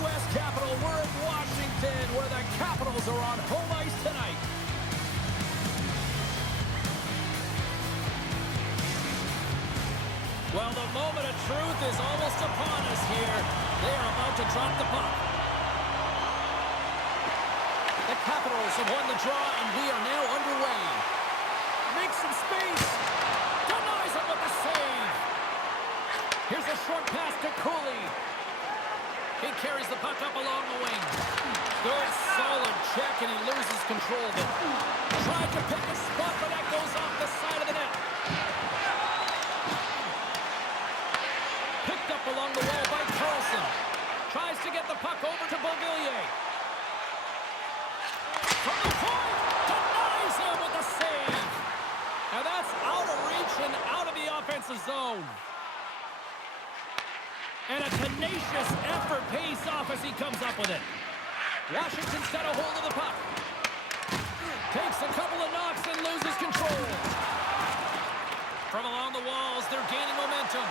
U.S. Capitol. We're in Washington, where the Capitals are on home ice tonight. Well, the moment of truth is almost upon us here. They are about to drop the puck. The Capitals have won the draw, and we are now underway. Makes some space. Denies him with the save. Here's a short pass to Cooley. He carries the puck up along the wing. Good, solid check, and he loses control of it. Tried to pick a spot, but that goes off the side of the net. Picked up along the wall by Carlson. Tries to get the puck over to Beauvillier. From the point, denies him with the save. And that's out of reach and out of the offensive zone. And a tenacious effort pays off as he comes up with it. Washington's got a hold of the puck. Takes a couple of knocks and loses control. From along the walls, they're gaining momentum.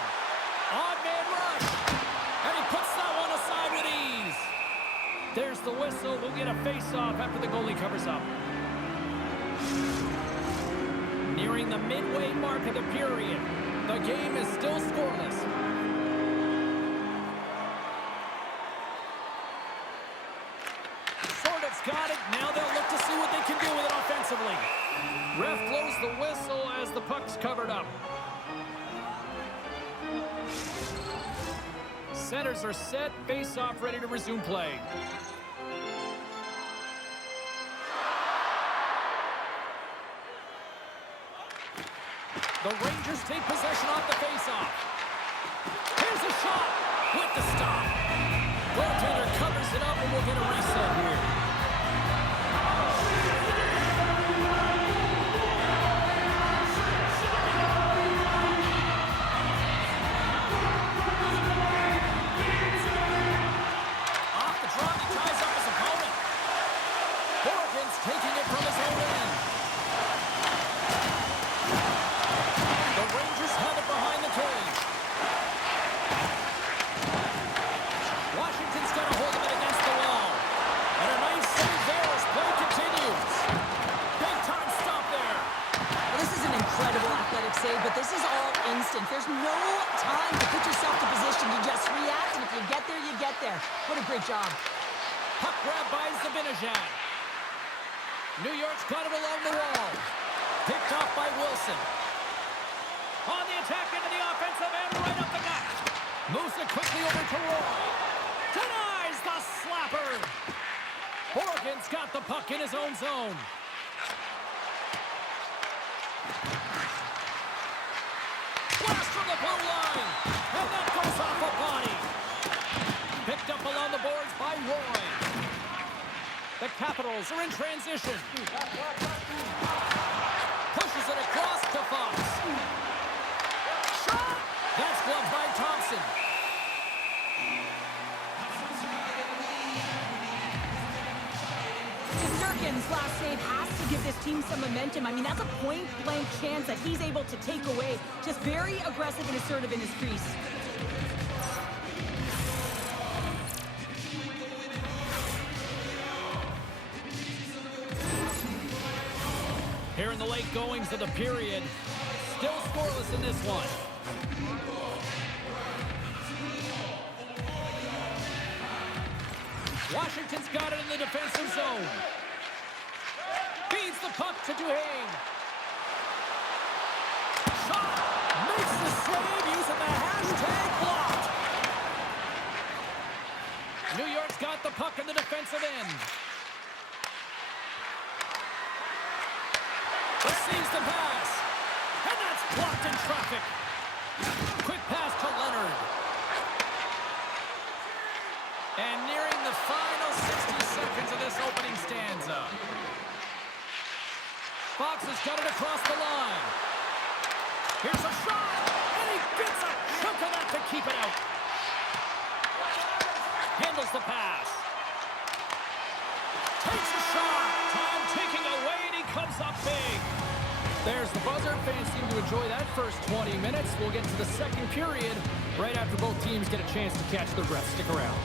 Odd man rush. And he puts that one aside with ease. There's the whistle. We'll get a face-off after the goalie covers up. Nearing the midway mark of the period. The game is still scoreless. Got it. Now they'll look to see what they can do with it offensively. Ref blows the whistle as the puck's covered up. Centers are set. Face-off ready to resume play. The Rangers take possession off the face-off. Here's a shot with the stop. Goaltender covers it up, and we'll get a reset here. Taking it from his own end. The Rangers have it behind the cage. Washington's got a hold of it against the wall. And a nice save there as play continues. Big time stop there. Well, this is an incredible athletic save, but this is all instant. There's no time to put yourself in position. You just react, and if you get there, you get there. What a great job. Puck grab by Zibanejad. New York's got it along the wall. Picked off by Wilson. On the attack into the offensive end, right up the net. Moves it quickly over to Roy. Denies the slapper. Horgan's got the puck in his own zone. Blast from the blue line. And that goes off a body. Picked up along the boards by Roy. The Capitals are in transition. Pushes it across to Fox. Shot! That's gloved by Thompson. Sturgeon's last save has to give this team some momentum. I mean, that's a point-blank chance that he's able to take away. Just very aggressive and assertive in his crease. Here in the late goings of the period, still scoreless in this one. Washington's got it in the defensive zone. Feeds the puck to Duhaime. Shot! Makes the save using the hashtag blocked. New York's got the puck in the defensive end. Receives the pass. And that's blocked in traffic. Quick pass to Leonard. And nearing the final 60 seconds of this opening stanza. Fox has got it across the line. Here's a shot. And he gets a chunk of that to keep it out. Handles the pass. Takes a shot. Time ticking away, and he comes up big. There's the buzzer. Fans seem to enjoy that first 20 minutes. We'll get to the second period right after both teams get a chance to catch the breath. Stick around.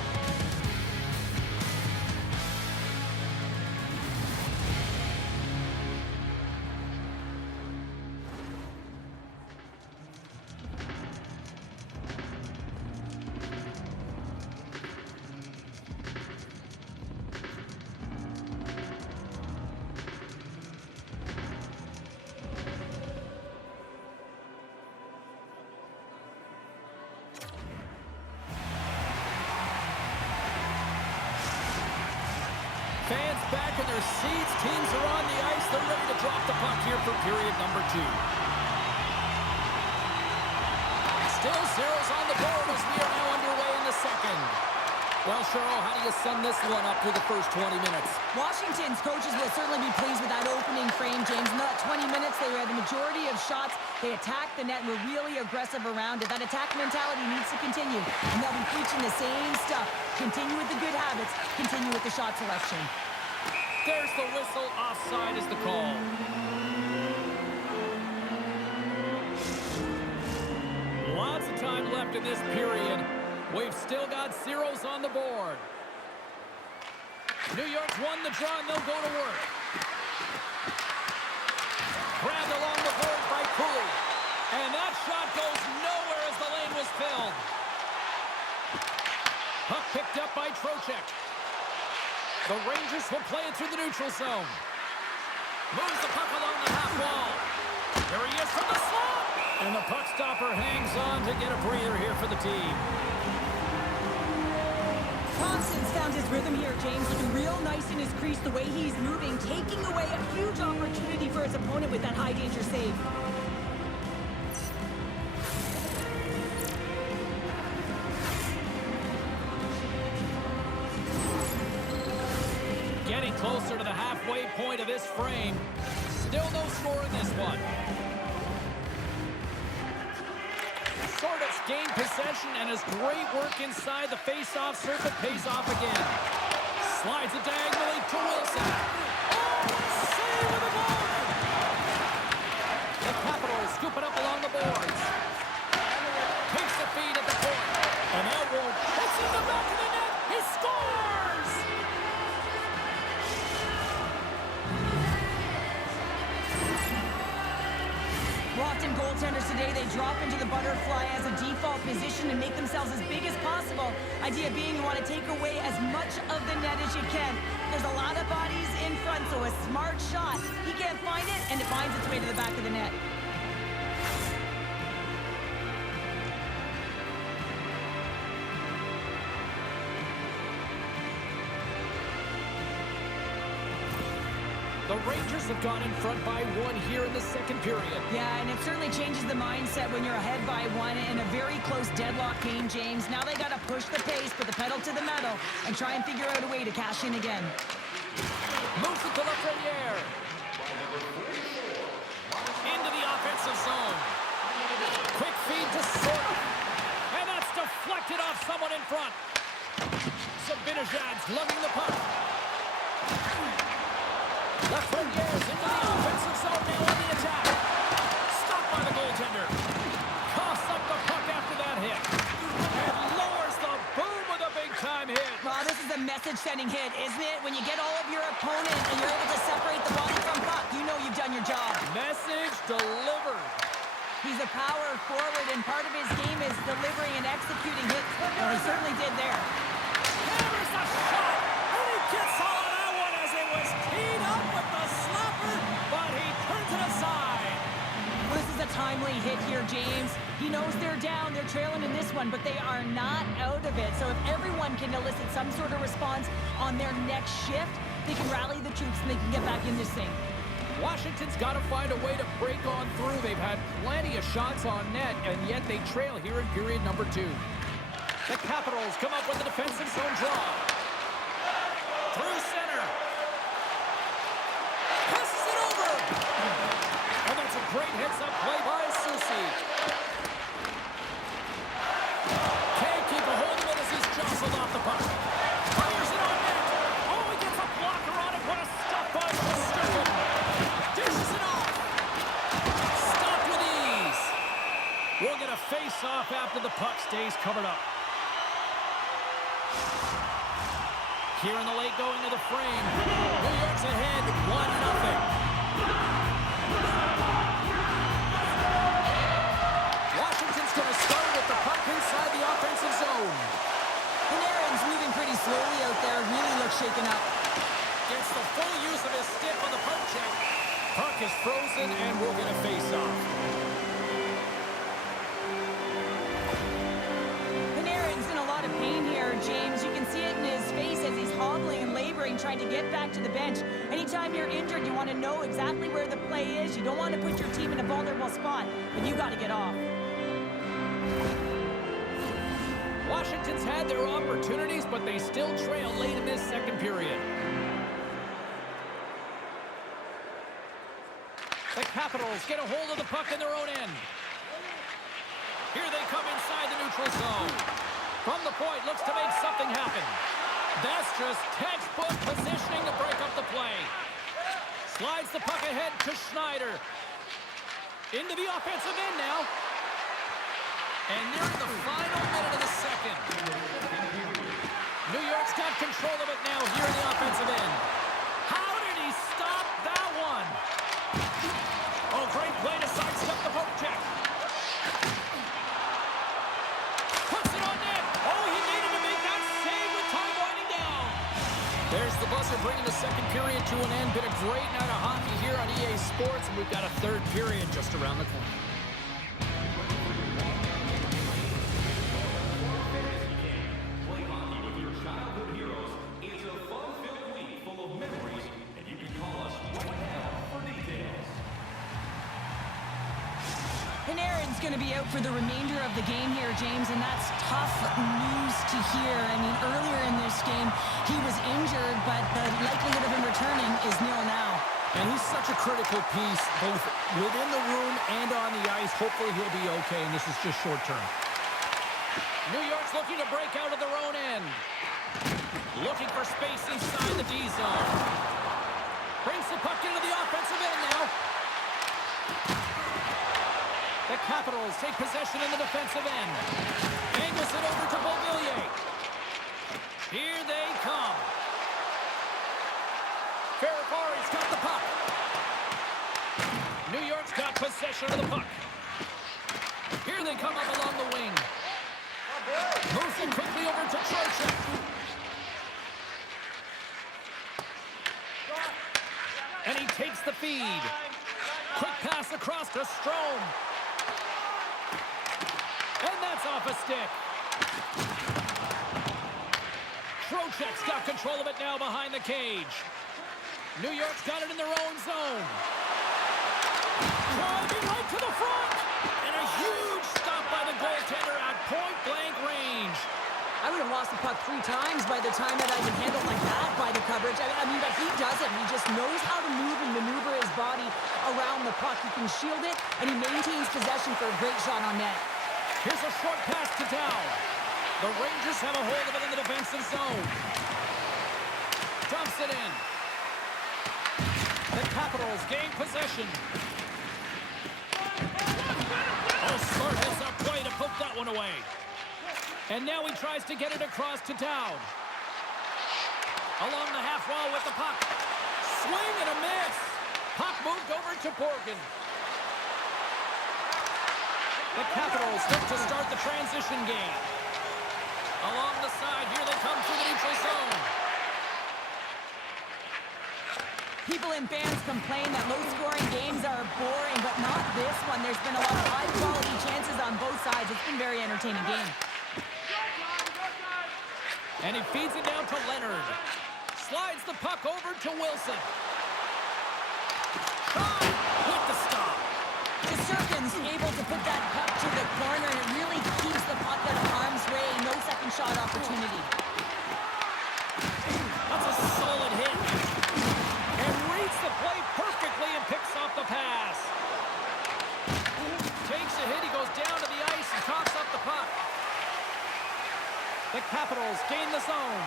Fans back in their seats. Teams are on the ice. They're ready to drop the puck here for period number 2. Still zeros on the board as we are now underway in the second. Well, Cheryl, how do you sum this one up through the first 20 minutes? Washington's coaches will certainly be pleased with that opening frame, James. In that 20 minutes, they had the majority of shots. They attacked the net and were really aggressive around it. That attack mentality needs to continue, and they'll be preaching the same stuff. Continue with the good habits. Continue with the shot selection. There's the whistle. Offside is the call. Lots of time left in this period. We've still got zeros on the board. New York's won the draw, and they'll go to work. Grabbed along the boards by Cooley. And that shot goes nowhere as the lane was filled. Puck picked up by Trocheck. The Rangers will play it through the neutral zone. Moves the puck along the half wall. There he is from the slot. And the puck stopper hangs on to get a breather here for the team. Thompson's found his rhythm here, James, looking real nice in his crease, the way he's moving, taking away a huge opportunity for his opponent with that high-danger save. Getting closer to the halfway point of this frame. Still no score in this one. Sort of gained possession and his great work inside the face-off circuit pays off again. Slides it diagonally to Wilson. Oh, save with a goal! The Capitals scoop it up along the boards. Takes the feed at the point. And Elwood hits in the back of the net. He scores! Often goaltenders today, they drop into the butterfly as a default position and make themselves as big as possible. Idea being you want to take away as much of the net as you can. There's a lot of bodies in front, so a smart shot. He can't find it, and it finds its way to the back of the net. The Rangers have gone in front by 1 here in the second period. Yeah, and it certainly changes the mindset when you're ahead by 1 in a very close deadlock game, James. Now they got to push the pace, put the pedal to the metal, and try and figure out a way to cash in again. Moves it to Lafreniere. Into the offensive zone. Quick feed to Sorta. And that's deflected off someone in front. Zibanejad's lugging the puck. Lafreniere's into the offensive zone now on the attack. Stopped by the goaltender. Coughs up the puck after that hit. And lowers the boom with a big-time hit. Well, this is a message-sending hit, isn't it? When you get all of your opponent and you're able to separate the body from puck, you know you've done your job. Message delivered. He's a power forward, and part of his game is delivering and executing hits. Well, he certainly did there. Hammers the shot. And he gets all of that one as it was teed up with the slapper, but he turns it aside. Well, this is a timely hit here, James. He knows they're down, they're trailing in this one, but they are not out of it. So if everyone can elicit some sort of response on their next shift, they can rally the troops and they can get back in this thing. Washington's got to find a way to break on through. They've had plenty of shots on net, and yet they trail here in period number 2. The Capitals come up with a defensive zone draw. Through center. Passes it over. And that's a great heads-up play by Susi. Can't keep a hold of it as he's jostled off the puck. Fires it on net. Oh, he gets a blocker on it. What a stop by Shesterkin. Dishes it off. Stopped with ease. We'll get a face-off after the puck stays covered up. Here in the late going of the frame. New York's ahead 1-0. Washington's going to start with the puck inside the offensive zone. Panarin's moving pretty slowly out there. Really looks shaken up. Gets the full use of his stick on the poke check. Puck is frozen, and we'll get a face-off. Panarin's in a lot of pain here, James. You can see it in his face as he's hobbling and laboring and trying to get back to the bench. Anytime you're injured, you want to know exactly where the play is. You don't want to put your team in a vulnerable spot, but you got to get off. Washington's had their opportunities, but they still trail late in this second period. The Capitals get a hold of the puck in their own end. Here they come inside the neutral zone. From the point, looks to make something happen. That's just textbook positioning to break up the play. Slides the puck ahead to Schneider. Into the offensive end now. And near the final minute of the second. New York's got control of it now here in the offensive end. How did he stop that one? Oh, great play to sidestep the poke check. Puts it on net. Oh, he needed to make that save with time winding down. There's the buzzer bringing the second period to an end. Been a great night of hockey here on EA Sports, and we've got a third period just around the corner. Going to be out for the remainder of the game here, James, and that's tough news to hear. I mean, earlier in this game, he was injured, but the likelihood of him returning is nil now. And he's such a critical piece, both within the room and on the ice. Hopefully he'll be okay, and this is just short term. New York's looking to break out of their own end. Looking for space inside the D zone. Brings the puck into the offensive end now. The Capitals take possession in the defensive end. Angles it over to Beauvillier. Here they come. Ferrari's got the puck. New York's got possession of the puck. Here they come up along the wing. Moves it quickly over to Trocheck. And he takes the feed. Quick pass across to Strome. And that's off a stick. Trocheck's got control of it now behind the cage. New York's got it in their own zone. Driving right to the front. And a huge stop by the goaltender at point-blank range. I would have lost the puck 3 times by the time that I can handle like that by the coverage. I mean, but he doesn't. He just knows how to move and maneuver his body around the puck. He can shield it, and he maintains possession for a great shot on net. Here's a short pass to Dow. The Rangers have a hold of it in the defensive zone. Dumps it in. The Capitals gain possession. Oh, smart heads up play to poke that one away. And now he tries to get it across to Dow. Along the half wall with the puck. Swing and a miss. Puck moved over to Borgen. The Capitals look to start the transition game. Along the side, here they come through the neutral zone. People and fans complain that low-scoring games are boring, but not this one. There's been a lot of high-quality chances on both sides. It's been a very entertaining game. And he feeds it down to Leonard. Slides the puck over to Wilson. Shot with the stop. Sirkin's able to put that puck to the corner, and it really keeps the puck out of harm's way. No second shot opportunity. That's a solid hit. And reads the play perfectly and picks off the pass. Takes a hit, he goes down to the ice and coughs up the puck. The Capitals gain the zone.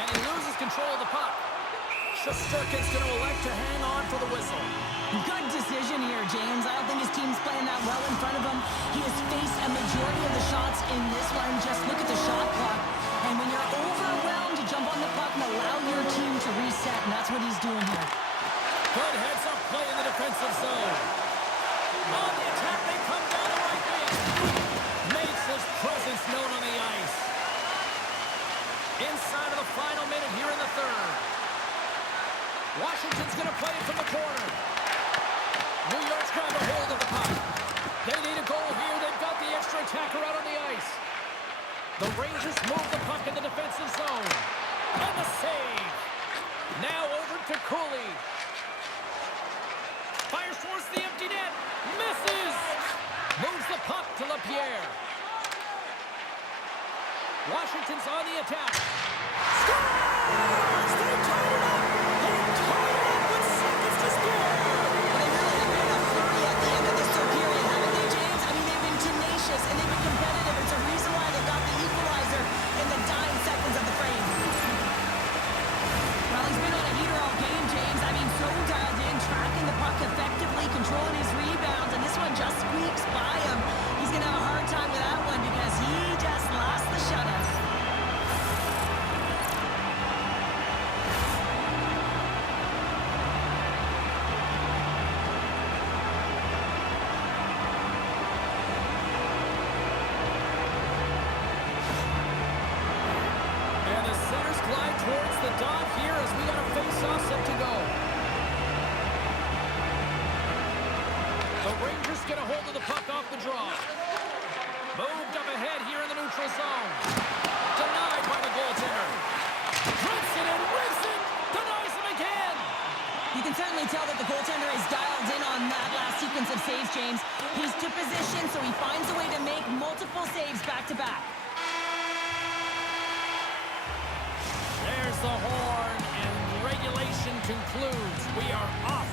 And he loses control of the puck. Shesterkin's going to elect to hang on for the whistle. Good decision here, James. I don't think his team's playing that well in front of him. He has faced a majority of the shots in this one. Just look at the shot clock. And when you're overwhelmed, you jump on the puck and allow your team to reset, and that's what he's doing here. Good heads-up play in the defensive zone. On the attack, they come down the right wing. Makes his presence known on the ice. Inside of the final minute here in the third. Washington's going to play it from the corner. New York's got a hold of the puck. They need a goal here. They've got the extra attacker out on the ice. The Rangers move the puck in the defensive zone. And the save. Now over to Cooley. Fires towards the empty net. Misses. Moves the puck to LaPierre. Washington's on the attack. Scores! They tied it up! They tied it up with seconds to spare! Well, they really have been a flurry at the end of this third period, haven't they, James? I mean, they've been tenacious and they've been competitive. It's a reason why they got the equalizer in the dying seconds of the frame. Well, he's been on a heater all game, James. I mean, so dialed in, tracking the puck effectively, controlling his rebounds, and this one just squeaks by him. He's going to have a hard time with that one because he just lost the shutout. And the centers glide towards the dot here as we got a face-off set to go. The Rangers get a hold of the puck off the draw. Moved up ahead here in the neutral zone. Denied by the goaltender. Drips it and rips it. Denies him again. You can certainly tell that the goaltender is dialed in on that last sequence of saves, James. He's to position, so he finds a way to make multiple saves back-to-back. There's the horn, and regulation concludes. We are off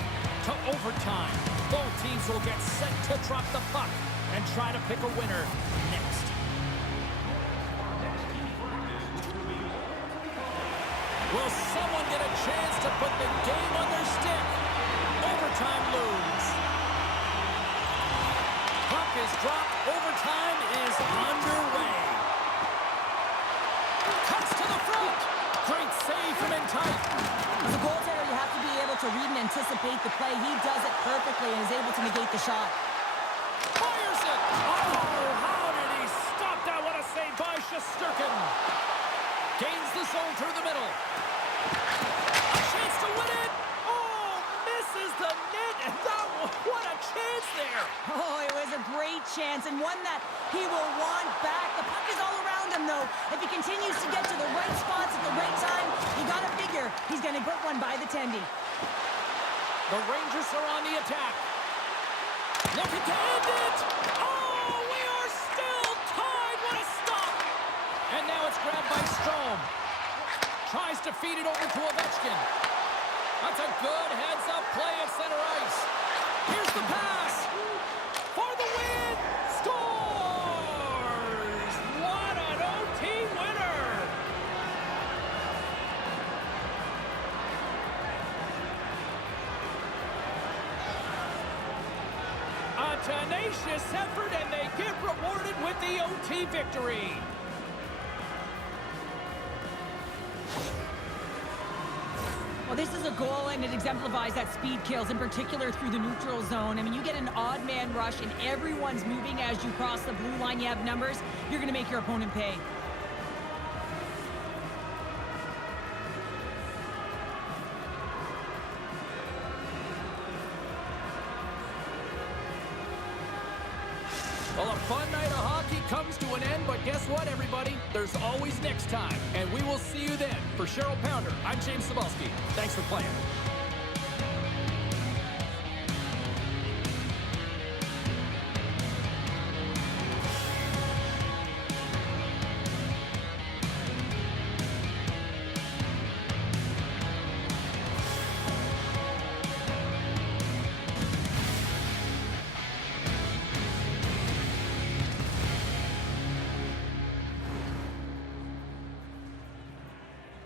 to overtime. Both teams will get set to drop the puck and try to pick a winner next. Will someone get a chance to put the game on their stick? Overtime lose. Puck is dropped. Overtime is underway. Cuts to the front. Great save from in tight. As a goaltender, you have to be able to read and anticipate the play. He does it perfectly and is able to negate the shot. Fires it! Oh, how did he stop that? What a save by Shesterkin. Gains the zone through the middle. A chance to win it! Oh, misses the net! And that, what a chance there! Oh, it was a great chance and one that he will want back. The puck is all around him, though. If he continues to get to the right spots at the right time, you got to figure he's going to put one by the tendy. The Rangers are on the attack. Looking to end it! Oh, we are still tied! What a stop! And now it's grabbed by Strome. Tries to feed it over to Ovechkin. That's a good heads-up play at center ice. Here's the pass. For the win! Scores! What an OT winner! A tenacious effort, and they get rewarded with the OT victory. Well, this is a goal, and it exemplifies that speed kills, in particular through the neutral zone. I mean, you get an odd man rush, and everyone's moving as you cross the blue line. You have numbers. You're going to make your opponent pay. Well, a fun night of hockey comes to an end, but guess what, everybody? There's always next time, and we will see you then. For Cheryl Pounder, I'm James Cebulski. Thanks for playing.